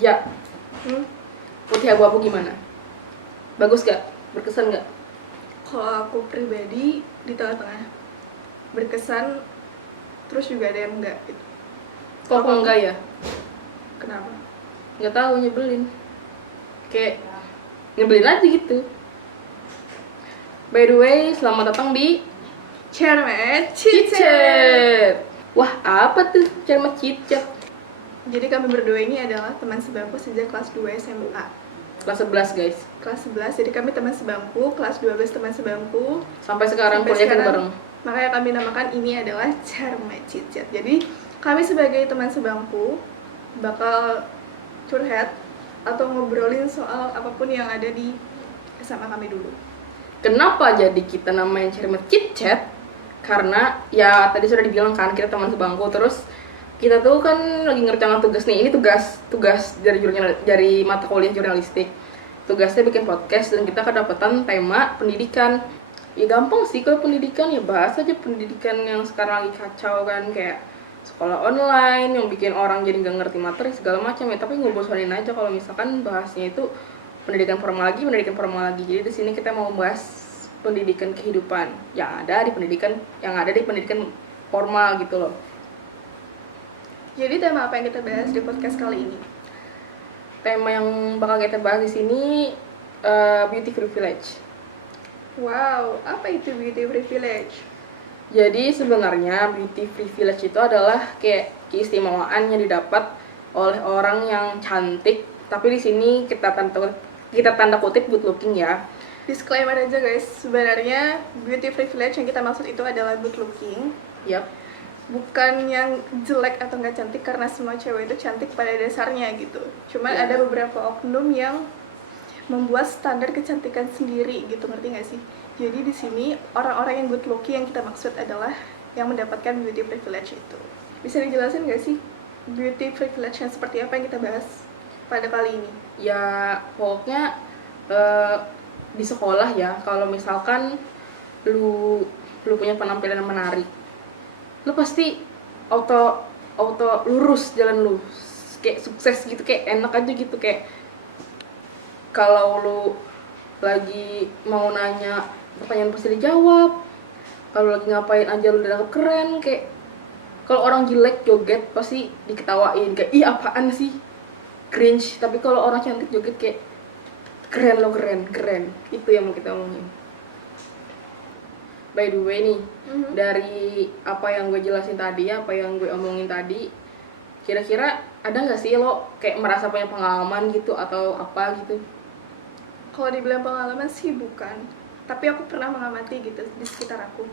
Ya. Putih abu-abu gimana? Bagus gak? Berkesan gak? Kalau aku pribadi di tengah-tengah, berkesan, terus juga ada yang enggak gitu. Kok enggak ya? Kenapa? Nggak tahu, nyebelin. Kayak nyebelin aja gitu. By the way, selamat datang di Cermet Cicet. Wah, apa tuh Cermet Cicet? Jadi kami berdua ini adalah teman sebangku sejak kelas 2 SMA. Kelas 11 guys. Kelas 11, jadi kami teman sebangku, kelas 12 teman sebangku. Sampai sekarang Sampai kuliah kita sekarang, bareng. Makanya kami namakan ini adalah Cermet Cicet. Jadi kami sebagai teman sebangku bakal curhat atau ngobrolin soal apapun yang ada di SMA kami dulu. Kenapa jadi kita namain Cermet Cicet? Karena ya tadi sudah dibilang kan kita teman sebangku, terus kita tuh kan lagi ngerjain tugas nih. Ini tugas dari mata kuliah jurnalistik. Tugasnya bikin podcast dan kita kedapatan tema pendidikan. Ya gampang sih kalau pendidikan, ya bahas aja pendidikan yang sekarang lagi kacau kan, kayak sekolah online yang bikin orang jadi nggak ngerti materi segala macam ya. Tapi ngebosanin aja kalau misalkan bahasnya itu pendidikan formal lagi. Jadi di sini kita mau bahas pendidikan kehidupan yang ada di pendidikan formal gitu loh. Jadi tema apa yang kita bahas di podcast kali ini? Tema yang bakal kita bahas di sini beauty privilege. Wow, apa itu beauty privilege? Jadi sebenarnya beauty privilege itu adalah kayak keistimewaan yang didapat oleh orang yang cantik, tapi di sini kita tanda kutip good looking ya. Disclaimer aja guys, sebenarnya beauty privilege yang kita maksud itu adalah good looking. Yap. Bukan yang jelek atau nggak cantik, karena semua cewek itu cantik pada dasarnya gitu. Cuman Ya. ada beberapa oknum yang membuat standar kecantikan sendiri gitu, ngerti nggak sih? Jadi di sini orang-orang yang good looking yang kita maksud adalah yang mendapatkan beauty privilege itu. Bisa dijelasin nggak sih beauty privilege yang seperti apa yang kita bahas pada kali ini? Ya pokoknya di sekolah ya, kalau misalkan lu punya penampilan yang menarik, lu pasti auto lurus jalan lu, kayak sukses gitu, kayak enak aja gitu. Kayak kalau lu lagi mau nanya pertanyaan pasti dijawab, kalau lagi ngapain aja lu udah keren. Kayak kalau orang jelek joget pasti diketawain, kayak ih apaan sih, cringe. Tapi kalau orang cantik joget kayak keren lo, keren. Itu yang mau kita omongin. By the way nih, dari apa yang gue jelasin tadi, apa yang gue omongin tadi, kira-kira ada nggak sih lo kayak merasa punya pengalaman gitu atau apa gitu? Kalau dibilang pengalaman sih bukan, tapi aku pernah mengamati gitu di sekitar aku.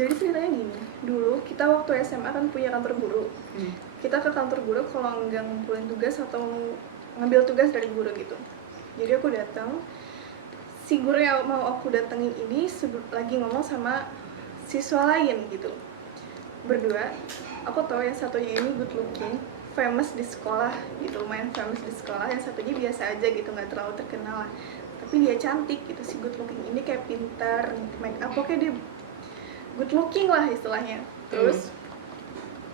Jadi ceritanya gini, dulu kita waktu SMA kan punya kantor guru. Kita ke kantor guru kalau nggak ngumpulin tugas atau ngambil tugas dari guru gitu. Jadi aku datang, si guru yang mau aku datengin ini lagi ngomong sama siswa lain gitu. Berdua, aku tahu yang satunya ini good looking, famous di sekolah gitu, lumayan famous di sekolah. Yang satunya biasa aja gitu, nggak terlalu terkenal lah. Tapi dia cantik gitu, si good looking ini kayak pintar, make up, pokoknya dia good looking lah istilahnya. Terus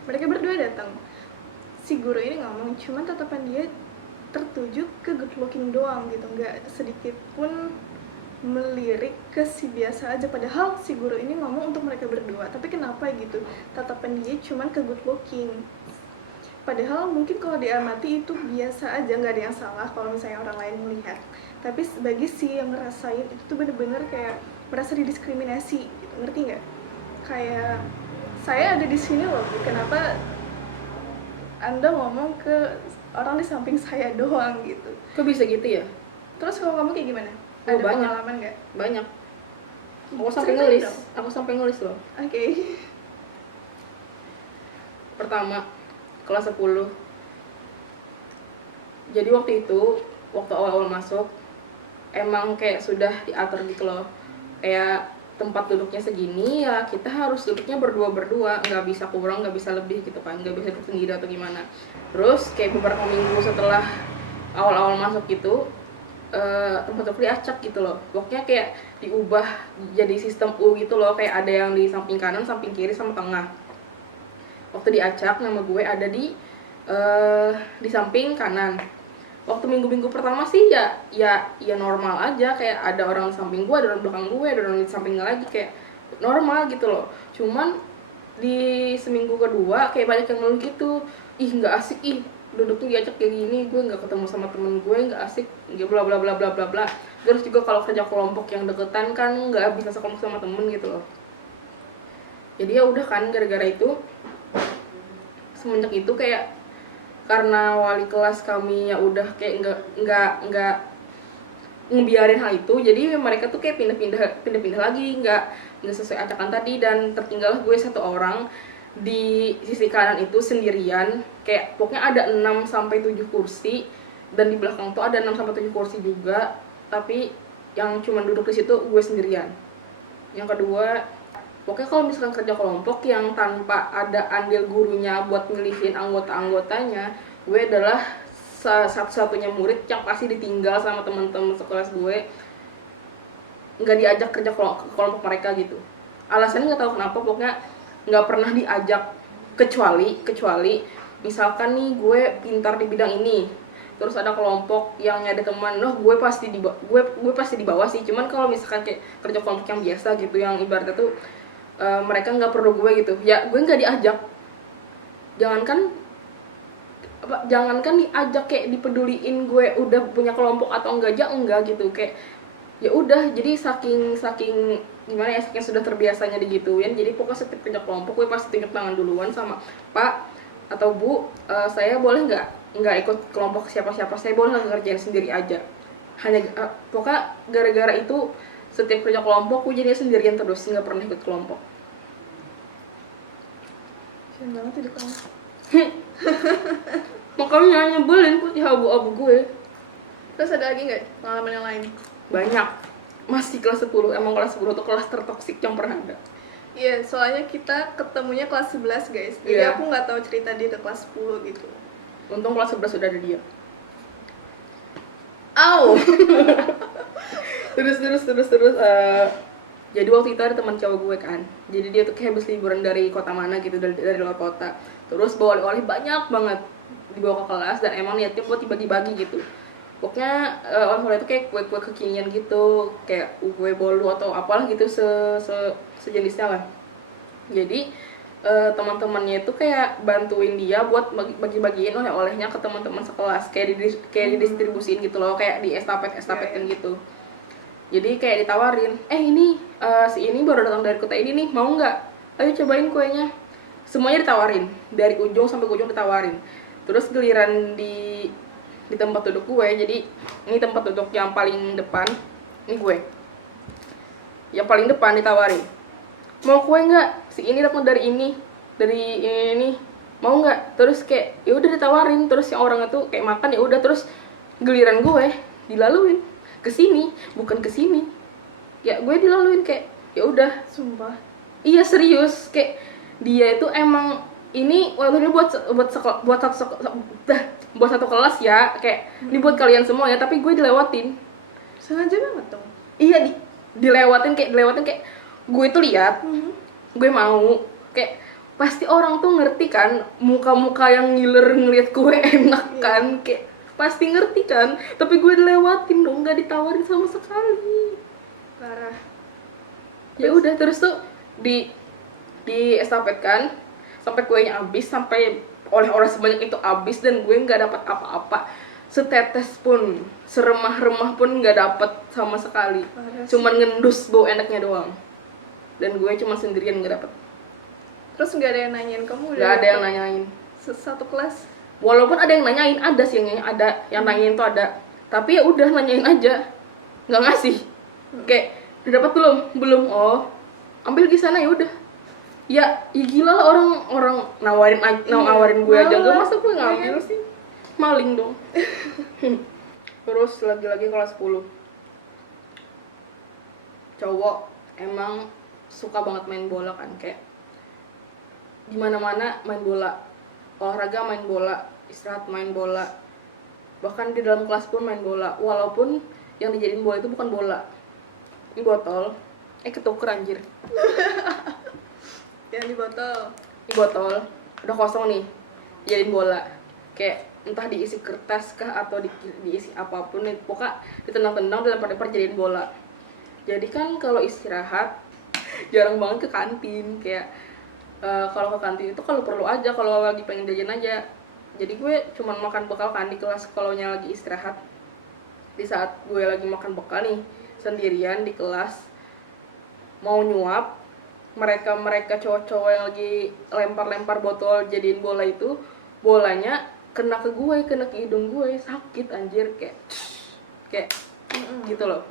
mereka berdua datang. Si guru ini ngomong, cuman tatapan dia tertuju ke good looking doang gitu, nggak sedikit pun melirik ke si biasa aja. Padahal si guru ini ngomong untuk mereka berdua, tapi kenapa gitu tatapan dia cuman ke good looking? Padahal mungkin kalau diamati itu biasa aja, nggak ada yang salah kalau misalnya orang lain melihat. Tapi bagi si yang ngerasain itu tuh bener-bener kayak merasa didiskriminasi gitu, ngerti nggak? Kayak saya ada di sini loh, kenapa Anda ngomong ke orang di samping saya doang gitu? Kok bisa gitu ya? Terus kalau kamu kayak gimana? Oh, Ada banyak. pengalaman nggak? Banyak. Aku sampai ngelis loh. Oke. Pertama, kelas 10. Jadi waktu awal-awal masuk emang kayak sudah diatur gitu loh. Kayak tempat duduknya segini ya kita harus duduknya berdua, nggak bisa kurang, nggak bisa lebih gitu kan, nggak bisa duduk sendiri atau gimana. Terus kayak beberapa minggu setelah awal-awal masuk gitu, tempat duduk diacak gitu loh. Pokoknya kayak diubah jadi sistem U gitu loh, kayak ada yang di samping kanan, samping kiri, sama tengah. Waktu diacak nama gue ada di samping kanan. waktu minggu-minggu pertama sih ya normal aja, kayak ada orang di samping gue, ada orang di belakang gue, ada orang di sampingnya lagi, kayak normal gitu loh. Cuman di seminggu kedua kayak banyak yang ngeluh gitu, ih nggak asik, ih duduk tuh diajak kayak gini, gue nggak ketemu sama temen gue, nggak asik, bla bla bla bla bla bla. Terus juga kalau kerja kelompok yang deketan kan nggak bisa sekelompok sama temen gitu loh. Jadi ya udah kan, gara-gara itu semenjak itu kayak karena wali kelas kami ya udah kayak nggak ngebiarin hal itu, jadi mereka tuh kayak pindah-pindah lagi, nggak sesuai acakan tadi, dan tertinggal gue satu orang di sisi kanan itu sendirian, kayak pokoknya ada 6-7 kursi, dan di belakang tuh ada 6-7 kursi juga, tapi yang cuma duduk di situ gue sendirian. Yang kedua, pokoknya kalau misalkan kerja kelompok yang tanpa ada andil gurunya buat milihin anggota-anggotanya, gue adalah satu-satunya murid yang pasti ditinggal sama teman-teman sekelas gue, nggak diajak kerja kelompok mereka gitu. Alasannya nggak tahu kenapa, pokoknya nggak pernah diajak, kecuali misalkan nih gue pintar di bidang ini, terus ada kelompok yang ada teman, gue pasti di bawah sih. Cuman kalau misalkan kayak kerja kelompok yang biasa gitu, yang ibaratnya tuh mereka nggak perlu gue gitu, ya gue nggak diajak. Jangankan diajak, kayak dipeduliin gue udah punya kelompok atau enggak aja enggak gitu, kayak ya udah. Jadi saking gimana ya, saking sudah terbiasanya digituin, jadi pokoknya setiap kerja kelompok gue pasti tunjuk tangan duluan sama Pak atau Bu, saya boleh nggak ikut kelompok siapa-siapa, saya boleh nggak ngerjain sendiri aja. Hanya pokoknya gara-gara itu setiap kerja kelompok gue jadi sendirian terus, nggak pernah ikut kelompok. Kasian banget hidup kamu. Makanya nyebelin putih abu-abu gue. Terus ada lagi nggak pengalaman yang lain? Banyak. Masih kelas 10, emang kelas 10 tuh kelas tertoksik yang pernah ada. Iya, soalnya kita ketemunya kelas 11 guys. Jadi Iya. aku nggak tahu cerita dia ke kelas 10 gitu. Untung kelas 11 sudah ada dia. Au. Terus jadi waktu itu ada teman cowok gue kan, jadi dia tuh kayak habis liburan dari kota mana gitu, dari luar kota, terus bawa oleh-oleh banyak banget dibawa ke kelas, dan emang niatnya buat dibagi-bagi gitu. Pokoknya oleh-oleh itu kayak kue-kue kekinian gitu, kayak kue bolu atau apalah gitu, sejenisnya lah. Jadi teman-temannya itu kayak bantuin dia buat bagi-bagiin oleh-olehnya ke teman-teman sekelas, kayak didistribusiin gitu loh, kayak di estafetin gitu. Jadi kayak ditawarin, ini si ini baru datang dari kota ini nih, mau nggak? Ayo cobain kuenya. Semuanya ditawarin, dari ujung sampai ujung ditawarin. Terus giliran di tempat duduk gue, jadi ini tempat duduk yang paling depan, ini gue. Yang paling depan ditawarin, mau kue nggak? Si ini datang dari ini mau nggak? Terus kayak ya udah ditawarin, terus yang orang itu kayak makan, ya udah. Terus giliran gue dilaluin kesini, bukan kesini, ya gue dilaluin, kayak ya udah. Sumpah. Iya serius, kayak dia itu emang ini waktu ini buat satu kelas ya, kayak ini buat kalian semua ya, tapi gue dilewatin. Sengaja banget dong. Iya, dilewatin kayak gue tuh lihat, gue mau, kayak pasti orang tuh ngerti kan, muka-muka yang ngiler ngeliat gue enak kan, kayak pasti ngerti kan, tapi gue dilewatin dong, nggak ditawarin sama sekali. Parah. Ya udah, terus tuh di estafetkan sampai kuenya habis, sampai oleh-oleh sebanyak itu habis, dan gue nggak dapat apa-apa, setetes pun, seremah-remah pun nggak dapat sama sekali. Parah sih. Cuman ngendus bau enaknya doang, dan gue cuma sendirian nggak dapat. Terus nggak ada yang nanyain kamu? Nggak ada yang nanyain. Satu kelas. Walaupun ada yang nanyain, ada sih yang nanyain tuh ada, tapi ya udah nanyain aja, nggak ngasih. Kayak udah dapat belum, oh ambil di sana, ya udah. Ya gila lah, orang nawarin gue aja nggak, masa gue ngambil sih, maling dong. Terus lagi-lagi kelas 10, cowok emang suka banget main bola kan, kayak dimana-mana main bola, olahraga main bola, istirahat main bola, bahkan di dalam kelas pun main bola, walaupun yang dijadiin bola itu bukan bola, ini botol, ketuker anjir. Yang di botol. Ini botol udah kosong nih, jadiin bola, kayak entah diisi kertas kah atau diisi apapun, pokoknya ditendang-tendang dilempar-lempar jadiin bola. Jadi kan kalau istirahat jarang banget ke kantin, kayak kalau ke kantin itu kalau perlu aja, kalau lagi pengen jajan aja. Jadi gue cuman makan bekal kan di kelas kalau lagi istirahat. Di saat gue lagi makan bekal nih sendirian di kelas, mau nyuap, mereka cowok-cowok yang lagi lempar-lempar botol jadiin bola itu, bolanya kena ke gue, kena ke hidung gue, sakit anjir, kayak gitu loh.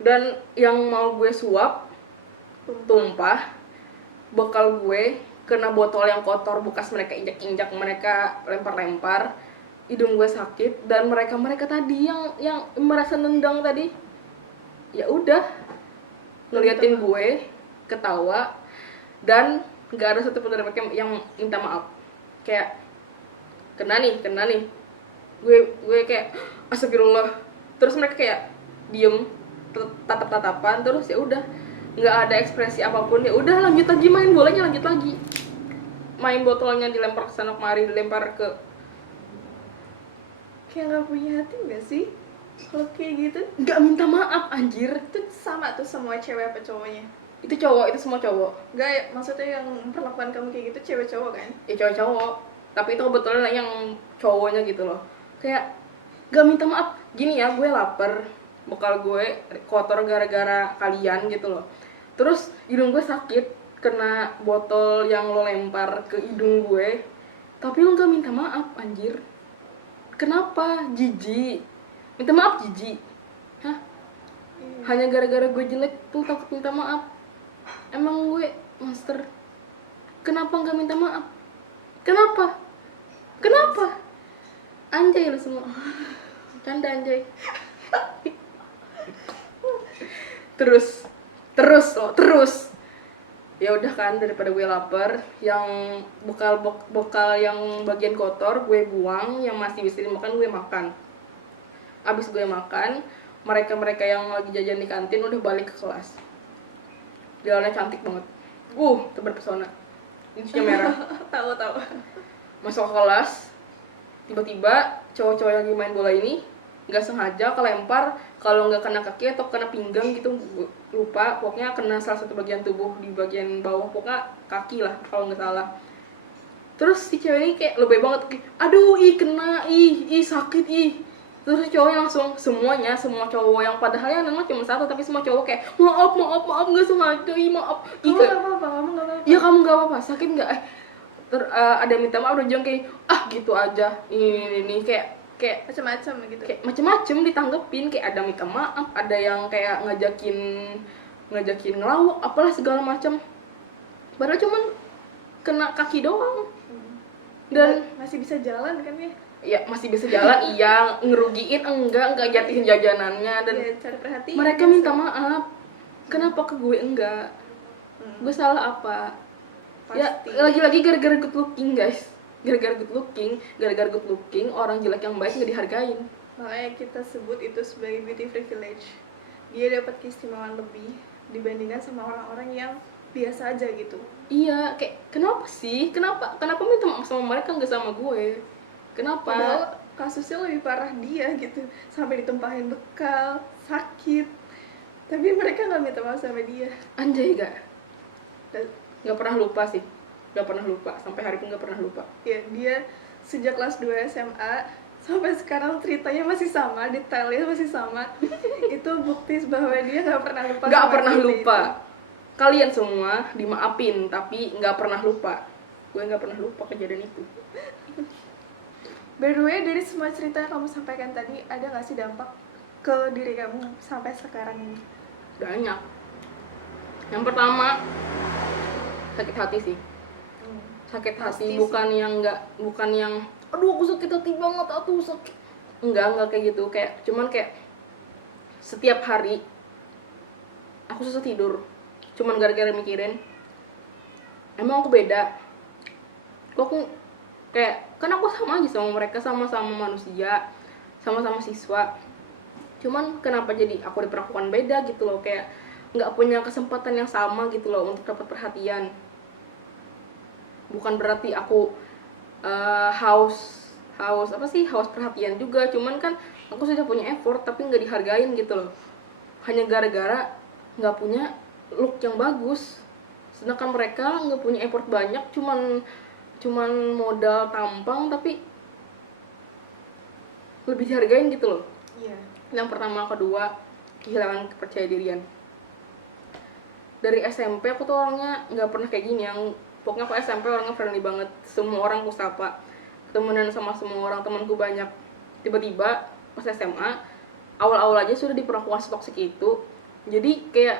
Dan yang mau gue suap tumpah, bekal gue kena botol yang kotor bekas mereka injak-injak, mereka lempar-lempar, hidung gue sakit. Dan mereka tadi yang merasa nendang tadi, ya udah ngeliatin gue ketawa, dan nggak ada satu pun dari mereka yang minta maaf. Kayak kena nih gue kayak astagfirullah, terus mereka kayak diem tatap-tatapan, terus ya udah nggak ada ekspresi apapun, ya udah lanjut lagi main bolanya, lanjut lagi main botolnya, dilempar ke sana kemari, dilempar ke, Kayak nggak punya hati nggak sih kalau kayak gitu? nggak minta maaf anjir. Itu sama tuh semua cewek apa cowoknya? Itu cowok, itu semua cowok. Nggak, maksudnya yang memperlakukan kamu kayak gitu cewek cowok kan? Ya cowok, tapi itu kebetulan yang cowoknya gitu loh. Kayak gak minta maaf. Gini ya, gue lapar, bekal gue kotor gara-gara kalian gitu loh. Terus hidung gue sakit kena botol yang lo lempar ke hidung gue, tapi lo gak minta maaf anjir. Kenapa? Jijik. Minta maaf jijik. Hah? Hanya gara-gara gue jelek tuh takut minta maaf. Emang gue monster? Kenapa gak minta maaf? Kenapa? Anjay lo semua. Canda anjay. Terus ya udah kan, daripada gue lapar, yang bekal yang bagian kotor gue buang, yang masih bisa dimakan gue makan. Abis gue makan, mereka yang lagi jajan di kantin udah balik ke kelas. Jalannya cantik banget, terpesona, intinya merah. Tahu Masuk ke kelas, tiba-tiba cowok-cowok yang lagi main bola ini nggak sengaja kelempar, kalau nggak kena kaki atau kena pinggang gitu, lupa, pokoknya kena salah satu bagian tubuh di bagian bawah, pokoknya kaki lah kalau nggak salah. Terus si cewek ini kayak lebay banget, aduh kena, sakit. Terus cowoknya langsung, semua cowok yang padahal yang nengok cuma satu, tapi semua cowok kayak maaf nggak sengaja, maaf. Kamu nggak apa-apa. Iya kamu nggak apa-apa, sakit nggak? Ada yang minta maaf, udah jangan kayak gitu aja, ini kayak Macam-macam gitu. Kayak macem-macem ditanggepin, kayak ada minta maaf, ada yang kayak ngajakin ngelawak, apalah segala macam. Padahal cuman kena kaki doang. Dan masih bisa jalan kan ya? Ya masih bisa jalan, iya, ngerugiin enggak jatuhin jajanannya, dan ya, cari perhatian. Mereka minta maaf. Kenapa ke gue enggak? Gue salah apa? Pasti. Ya lagi-lagi gara-gara good looking guys. Gara-gara good looking, orang jelek yang baik nggak dihargain. Makanya kita sebut itu sebagai beauty privilege. Dia dapat keistimewaan lebih dibandingkan sama orang-orang yang biasa aja gitu. Iya, kayak kenapa sih? Kenapa minta maaf sama mereka nggak sama gue? Kenapa? Padahal kasusnya lebih parah dia gitu, sampai ditempahin bekal, sakit. Tapi mereka nggak minta maaf sama dia. Anjay gak? Dan Nggak pernah lupa sih. Nggak pernah lupa, sampai hari pun nggak pernah lupa. ya, dia sejak kelas 2 SMA sampai sekarang ceritanya masih sama, detailnya masih sama. Itu bukti bahwa dia nggak pernah lupa. Nggak pernah lupa. Kalian semua dimaafin, tapi nggak pernah lupa. Gue nggak pernah lupa kejadian itu. By the way, dari semua cerita yang kamu sampaikan tadi, ada nggak sih dampak ke diri kamu sampai sekarang ini? Banyak. Yang pertama, sakit hati sih. Sakit hati, Pasti bukan yang aduh aku sakit hati banget, aku sakit. Enggak kayak gitu, cuman kayak setiap hari aku susah tidur. Cuman gara-gara mikirin, emang aku beda? Aku kayak, kan aku sama aja sama mereka, sama-sama manusia, sama-sama siswa. Cuman kenapa jadi aku diperlakukan beda gitu loh, kayak nggak punya kesempatan yang sama gitu loh untuk dapat perhatian. Bukan berarti aku haus perhatian juga, cuman kan aku sudah punya effort tapi nggak dihargain gitu loh, hanya gara-gara nggak punya look yang bagus, sedangkan mereka nggak punya effort banyak, cuman modal tampang tapi lebih dihargain gitu loh. Iya. Yang pertama, kedua, kehilangan kepercayaan. Dari SMP aku tuh orangnya nggak pernah kayak gini, yang pokoknya aku SMP orangnya friendly banget, semua orang aku sapa, temenan sama semua orang, temanku banyak. Tiba-tiba pas SMA awal-awal aja sudah diperlakukan setoksik itu, jadi kayak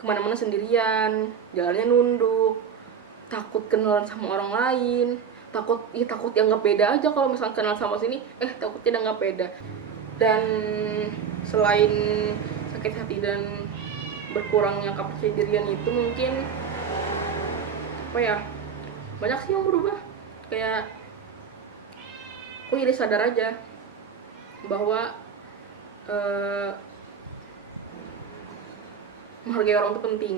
kemana-mana sendirian, jalannya nunduk, takut kenalan sama orang lain, takut dianggap beda aja kalau misalnya kenal sama sini, takutnya dianggap beda. Dan selain sakit hati dan berkurangnya kepercayaan dirian itu, mungkin apa ya, banyak sih yang berubah. Kayak aku jadi sadar aja bahwa menghargai orang itu penting.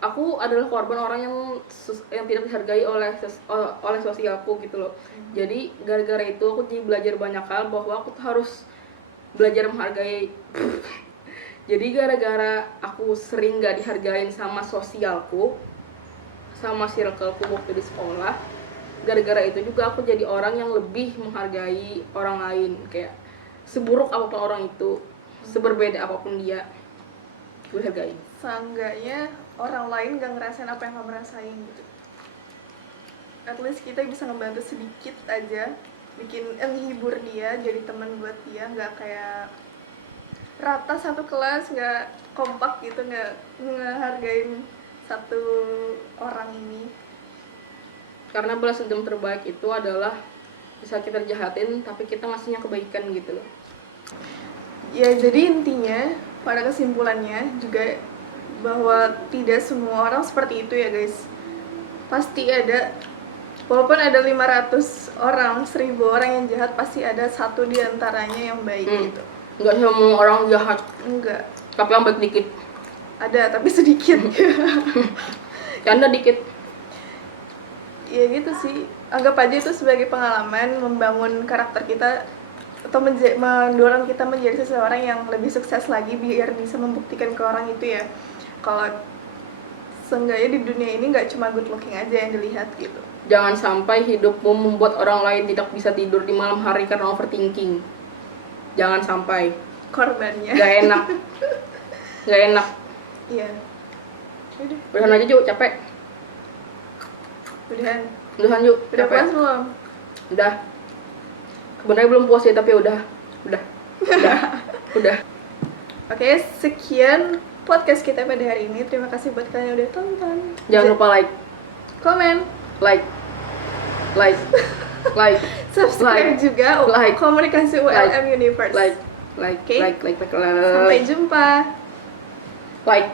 Aku adalah korban orang yang tidak dihargai oleh sosialku gitu loh. Jadi gara-gara itu aku jadi belajar banyak hal bahwa aku tuh harus belajar menghargai. Jadi gara-gara aku sering gak dihargain sama sosialku, sama circleku waktu di sekolah, gara-gara itu juga aku jadi orang yang lebih menghargai orang lain. Kayak seburuk apapun orang itu, seberbeda apapun dia, gue hargain. Seenggaknya orang lain gak ngerasain apa yang kamu rasain gitu. At least kita bisa ngebantu sedikit aja, bikin menghibur dia, jadi teman buat dia, nggak kayak rata satu kelas, nggak kompak gitu, nggak ngehargain satu orang ini. Karena balas dendam terbaik itu adalah bisa kita jahatin tapi kita ngasihnya kebaikan gitu loh. Ya, jadi intinya pada kesimpulannya juga bahwa tidak semua orang seperti itu ya guys. Pasti ada, walaupun ada 500 orang, 1000 orang yang jahat, pasti ada satu di antaranya yang baik gitu. Enggak semua orang jahat. Enggak. Tapi yang baik dikit. Ada, tapi sedikit. Canda dikit. Ya gitu sih. Anggap aja itu sebagai pengalaman membangun karakter kita, atau mendorong kita menjadi seseorang yang lebih sukses lagi biar bisa membuktikan ke orang itu ya kalau seenggaknya di dunia ini nggak cuma good looking aja yang dilihat gitu. Jangan sampai hidupmu membuat orang lain tidak bisa tidur di malam hari karena overthinking. Jangan sampai. Korbannya. Gak enak. Gak enak. Iya. Udahan aja Ju, capek. Udahan Ju, Udah capek. puas belum? Udah. Sebenarnya belum puas ya, tapi udah. Oke, sekian podcast kita pada hari ini. Terima kasih buat kalian yang udah tonton. Jangan lupa like, komen, like, subscribe like, juga. like, Komunikasi ULM Universe. like. Oke. Like. Sampai jumpa. Like.